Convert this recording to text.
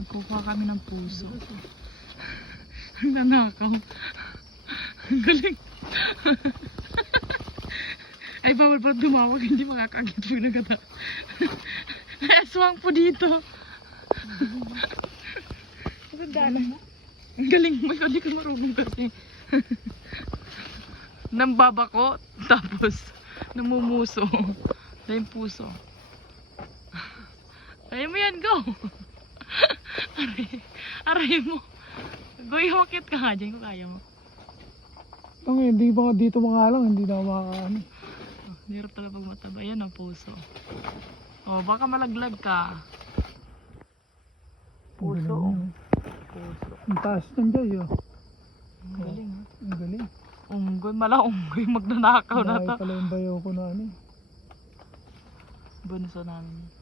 Nagkukuha kami ng puso. Nanakaw. Ang galing. Ay, bawal pa dumawag. Hindi makakagit po nagata. Ay, aswang po dito. Ang galing mo. Hindi ka marunong kasi. Nambabako. Tapos, namumuso. Dahil puso. Aray mo yan, go! Aray mo. Go, iwakit ka nga dyan kung kaya mo. Hindi ba dito mga lang, hindi na makakaano. Hirap talaga pag mataba. Yan ang puso. Oh, baka malaglag ka. Puso. Puso. Ang taas ng Diyos, oh. Ang galing, ha? Ang galing. Unggoy, unggoy. Magnanakaw na Dahil to. pala yung bayaw ko na ano. Banuso namin.